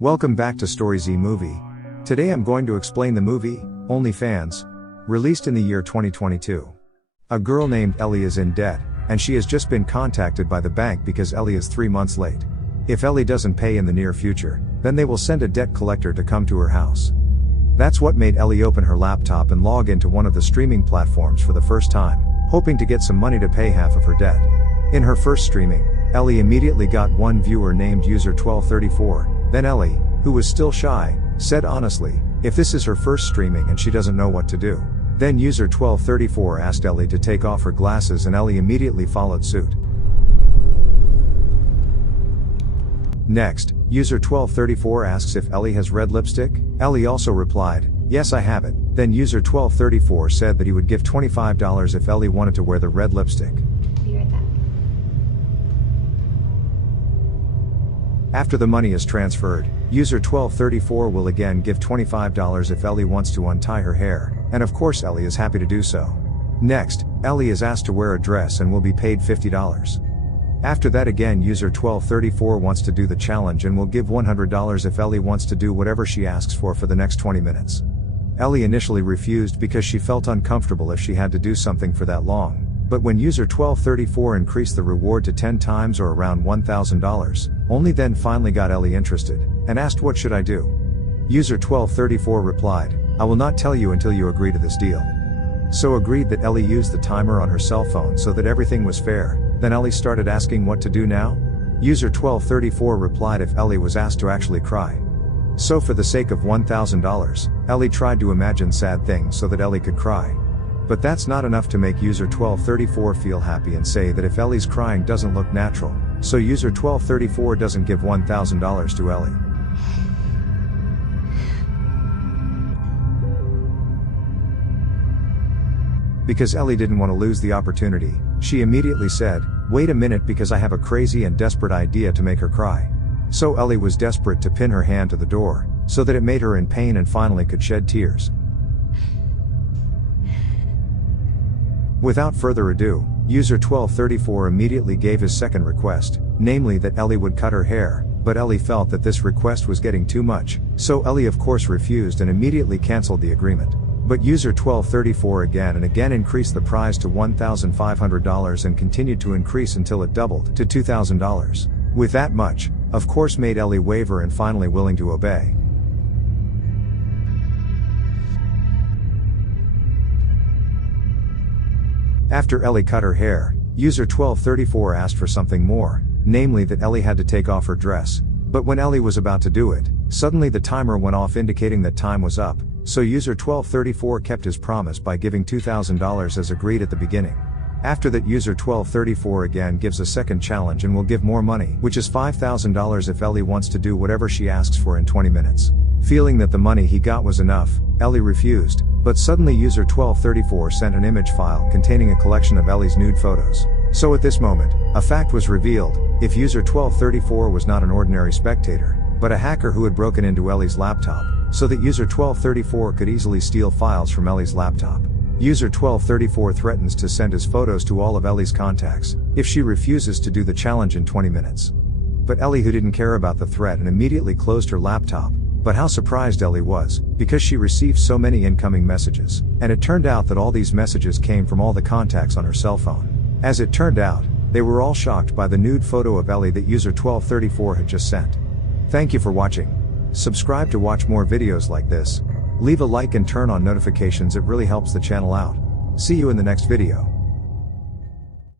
Welcome back to StoryZ Movie. Today I'm going to explain the movie, Onlyfans, released in the year 2022. A girl named Ellie is in debt, and she has just been contacted by the bank because Ellie is 3 months late. If Ellie doesn't pay in the near future, then they will send a debt collector to come to her house. That's what made Ellie open her laptop and log into one of the streaming platforms for the first time, hoping to get some money to pay half of her debt. In her first streaming, Ellie immediately got one viewer named user1234, then Ellie, who was still shy, said honestly, if this is her first streaming and she doesn't know what to do. Then user1234 asked Ellie to take off her glasses and Ellie immediately followed suit. Next, user1234 asks if Ellie has red lipstick. Ellie also replied, yes I have it. Then user1234 said that he would give $25 if Ellie wanted to wear the red lipstick. Be right back. After the money is transferred, user1234 will again give $25 if Ellie wants to untie her hair, and of course Ellie is happy to do so. Next, Ellie is asked to wear a dress and will be paid $50. After that again user1234 wants to do the challenge and will give $100 if Ellie wants to do whatever she asks for the next 20 minutes. Ellie initially refused because she felt uncomfortable if she had to do something for that long, but when user1234 increased the reward to 10 times or around $1,000, only then finally got Ellie interested, and asked what should I do? User1234 replied, I will not tell you until you agree to this deal. So agreed that Ellie used the timer on her cell phone so that everything was fair. Then Ellie started asking what to do now? User1234 replied if Ellie was asked to actually cry. So for the sake of $1,000, Ellie tried to imagine sad things so that Ellie could cry. But that's not enough to make user1234 feel happy and say that if Ellie's crying doesn't look natural, so user1234 doesn't give $1,000 to Ellie. Because Ellie didn't want to lose the opportunity, she immediately said, wait a minute because I have a crazy and desperate idea to make her cry. So Ellie was desperate to pin her hand to the door, so that it made her in pain and finally could shed tears. Without further ado, user1234 immediately gave his second request, namely that Ellie would cut her hair, but Ellie felt that this request was getting too much, so Ellie of course refused and immediately cancelled the agreement. But user1234 again and again increased the prize to $1,500 and continued to increase until it doubled to $2,000. With that much, of course made Ellie waver and finally willing to obey. After Ellie cut her hair, user1234 asked for something more, namely that Ellie had to take off her dress, but when Ellie was about to do it, suddenly the timer went off indicating that time was up, so user1234 kept his promise by giving $2,000 as agreed at the beginning. After that user1234 again gives a second challenge and will give more money, which is $5,000 if Ellie wants to do whatever she asks for in 20 minutes. Feeling that the money he got was enough, Ellie refused, but suddenly user1234 sent an image file containing a collection of Ellie's nude photos. So at this moment, a fact was revealed: if user1234 was not an ordinary spectator, but a hacker who had broken into Ellie's laptop, so that user1234 could easily steal files from Ellie's laptop. User1234 threatens to send his photos to all of Ellie's contacts, if she refuses to do the challenge in 20 minutes. But Ellie, who didn't care about the threat and immediately closed her laptop, but how surprised Ellie was, because she received so many incoming messages, and it turned out that all these messages came from all the contacts on her cell phone. As it turned out, they were all shocked by the nude photo of Ellie that user1234 had just sent. Thank you for watching. Subscribe to watch more videos like this. Leave a like and turn on notifications, it really helps the channel out. See you in the next video.